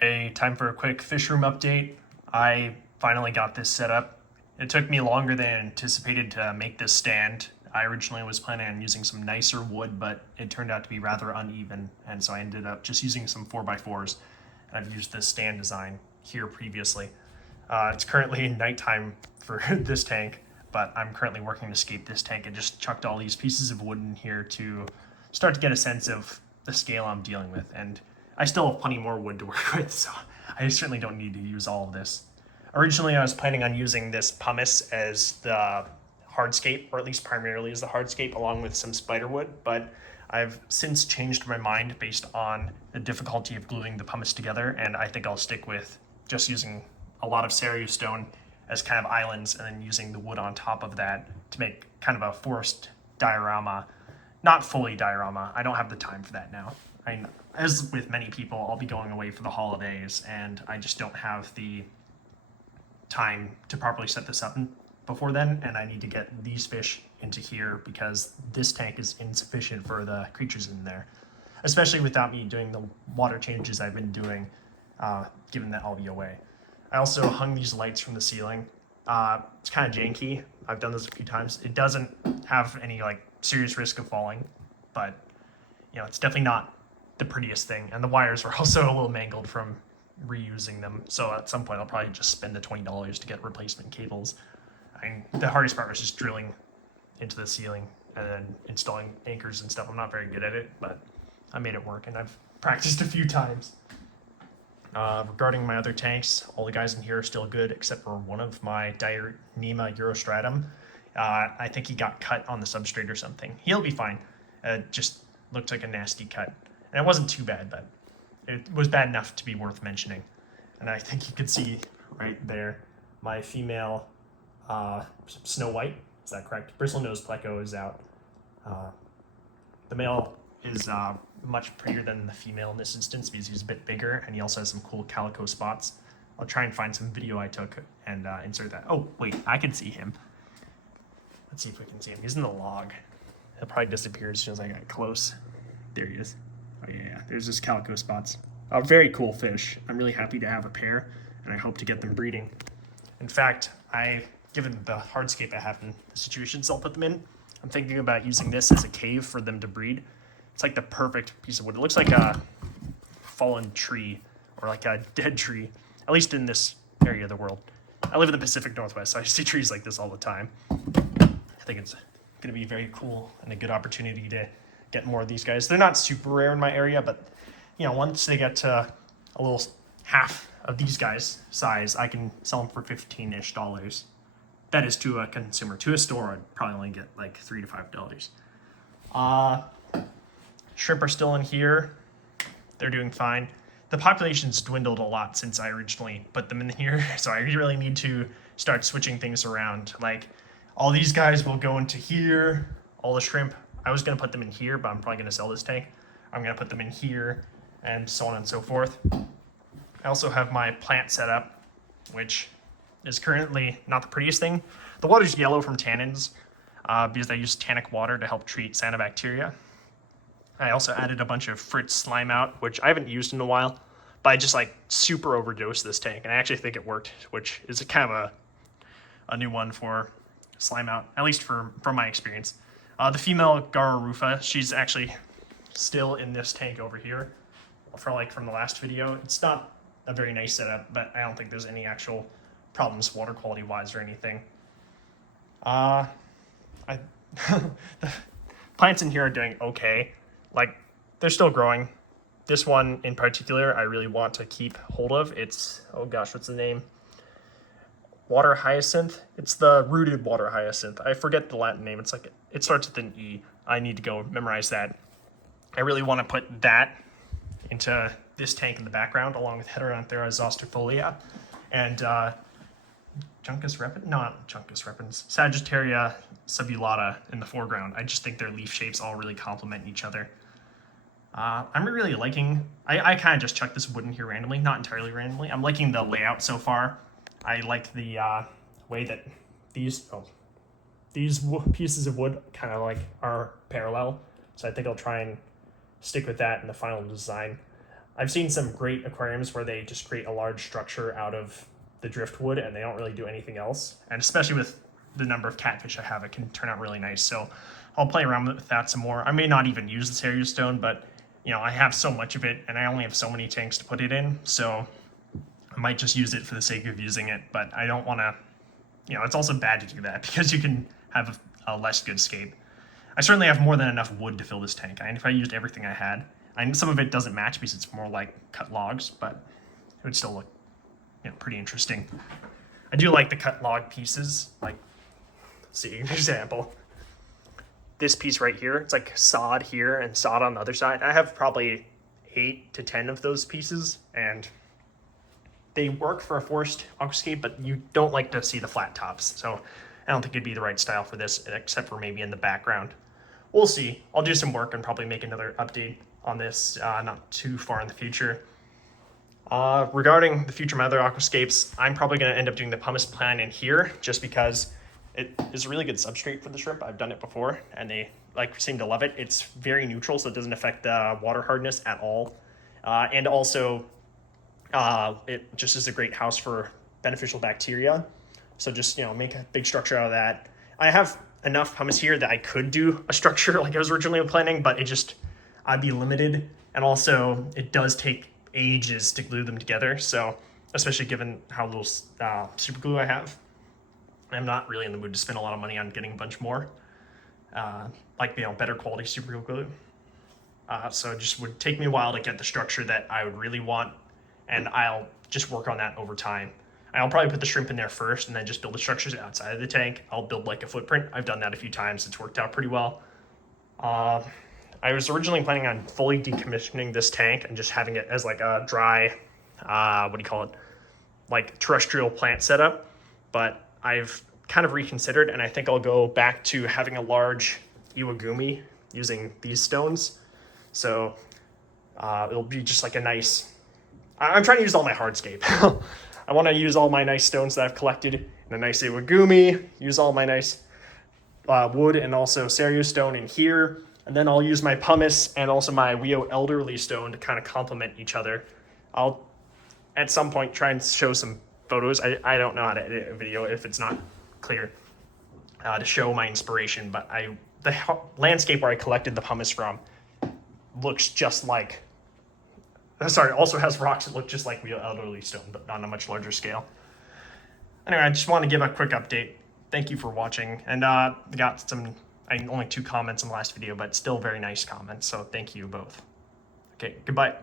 Hey, time for a quick fish room update. I finally got this set up. It took me longer than anticipated to make this stand. I originally was planning on using some nicer wood, but it turned out to be rather uneven, and so I ended up just using some 4x4s. I've used this stand design here previously. It's currently nighttime for this tank, but I'm currently working to escape this tank and just chucked all these pieces of wood in here to start to get a sense of the scale I'm dealing with. And I still have plenty more wood to work with, so I certainly don't need to use all of this. Originally, I was planning on using this pumice as the hardscape, or at least primarily as the hardscape, along with some spiderwood, but I've since changed my mind based on the difficulty of gluing the pumice together, and I think I'll stick with just using a lot of cerulean stone as kind of islands and then using the wood on top of that to make kind of a forced diorama. Not fully diorama, I don't have the time for that now. As with many people, I'll be going away for the holidays, and I just don't have the time to properly set this up before then, and I need to get these fish into here because this tank is insufficient for the creatures in there, especially without me doing the water changes I've been doing, given that I'll be away. I also hung these lights from the ceiling. It's kind of janky. I've done this a few times. It doesn't have any serious risk of falling, but it's definitely not the prettiest thing. And the wires were also a little mangled from reusing them. So at some point I'll probably just spend the $20 to get replacement cables. The hardest part was just drilling into the ceiling and then installing anchors and stuff. I'm not very good at it, but I made it work and I've practiced a few times. Regarding my other tanks, all the guys in here are still good except for one of my Dyneema Eurostratum. I think he got cut on the substrate or something. He'll be fine. It just looked like a nasty cut. And it wasn't too bad, but it was bad enough to be worth mentioning. And I think you can see right there my female Snow White. Is that correct? Bristlenose pleco is out. The male is much prettier than the female in this instance because he's a bit bigger and he also has some cool calico spots. I'll try and find some video I took and insert that. Oh, wait, I can see him. Let's see if we can see him. He's in the log. He'll probably disappear as soon as I get close. There he is. Oh yeah, there's his calico spots. Very cool fish. I'm really happy to have a pair, and I hope to get them breeding. In fact, given the hardscape I have in the situations I'll put them in, I'm thinking about using this as a cave for them to breed. It's like the perfect piece of wood. It looks like a fallen tree or like a dead tree, at least in this area of the world. I live in the Pacific Northwest, so I see trees like this all the time. I think it's going to be very cool and a good opportunity to get more of these guys. They're not super rare in my area, but once they get to a little half of these guys' size, I can sell them for $15-ish. That is to a consumer. To a store, I'd probably only get like $3 to $5. Shrimp are still in here. They're doing fine. The population's dwindled a lot since I originally put them in here, so I really need to start switching things around. Like, all these guys will go into here. All the shrimp, I was going to put them in here, but I'm probably going to sell this tank. I'm going to put them in here, and so on and so forth. I also have my plant set up, which is currently not the prettiest thing. The water's yellow from tannins because I use tannic water to help treat cyanobacteria. I also added a bunch of Fritz slime out, which I haven't used in a while, but I just super overdosed this tank, and I actually think it worked, which is kind of a new one for slime out, at least from my experience. The female Gararufa, she's actually still in this tank over here from the last video. It's not a very nice setup, but I don't think there's any actual problems water quality wise or anything. The plants in here are doing okay. They're still growing. This one in particular, I really want to keep hold of. It's, oh gosh, what's the name? Water hyacinth. It's the rooted water hyacinth. I forget the Latin name. It starts with an E. I need to go memorize that. I really want to put that into this tank in the background along with Heteranthera zostifolia and Sagittaria subulata in the foreground. I just think their leaf shapes all really complement each other. I'm really liking, I kind of just chucked this wood in here randomly, not entirely randomly. I'm liking the layout so far. I like the way that these pieces of wood kind of are parallel. So I think I'll try and stick with that in the final design. I've seen some great aquariums where they just create a large structure out of the driftwood and they don't really do anything else. And especially with the number of catfish I have, it can turn out really nice. So I'll play around with that some more. I may not even use the Cereal stone, but you know, I have so much of it and I only have so many tanks to put it in. So I might just use it for the sake of using it, but I don't want to, you know, it's also bad to do that because you can have a less good scape. I certainly have more than enough wood to fill this tank. And if I used everything I had, some of it doesn't match because it's more like cut logs, but it would still look, you know, pretty interesting. I do like the cut log pieces. Like, let's see an example. This piece right here, it's like sod here and sod on the other side. I have probably 8 to 10 of those pieces, and they work for a forest aquascape, but you don't like to see the flat tops. So I don't think it'd be the right style for this, except for maybe in the background. We'll see. I'll do some work and probably make another update on this not too far in the future. Regarding the future of my other aquascapes, I'm probably going to end up doing the pumice plan in here just because it is a really good substrate for the shrimp. I've done it before and they seem to love it. It's very neutral, so it doesn't affect the water hardness at all. And also, it just is a great house for beneficial bacteria. So just, you know, make a big structure out of that. I have enough pumice here that I could do a structure like I was originally planning, but I'd be limited. And also it does take ages to glue them together. So especially given how little super glue I have, I'm not really in the mood to spend a lot of money on getting a bunch more, better quality super glue. So it just would take me a while to get the structure that I would really want, and I'll just work on that over time. I'll probably put the shrimp in there first and then just build the structures outside of the tank. I'll build like a footprint. I've done that a few times. It's worked out pretty well. I was originally planning on fully decommissioning this tank and just having it as like a dry, like terrestrial plant setup. But I've kind of reconsidered, and I think I'll go back to having a large iwagumi using these stones. So it'll be just like a nice, I'm trying to use all my hardscape. I want to use all my nice stones that I've collected in a nice iwagumi, use all my nice wood and also Cereal stone in here, and then I'll use my pumice and also my Rio elderly stone to kind of complement each other. I'll, at some point, try and show some photos. I don't know how to edit a video if it's not clear to show my inspiration, but the landscape where I collected the pumice from looks just like, also has rocks that look just like real elderly stone, but on a much larger scale. Anyway, I just want to give a quick update. Thank you for watching. And got only 2 comments in the last video, but still very nice comments. So thank you both. Okay, goodbye.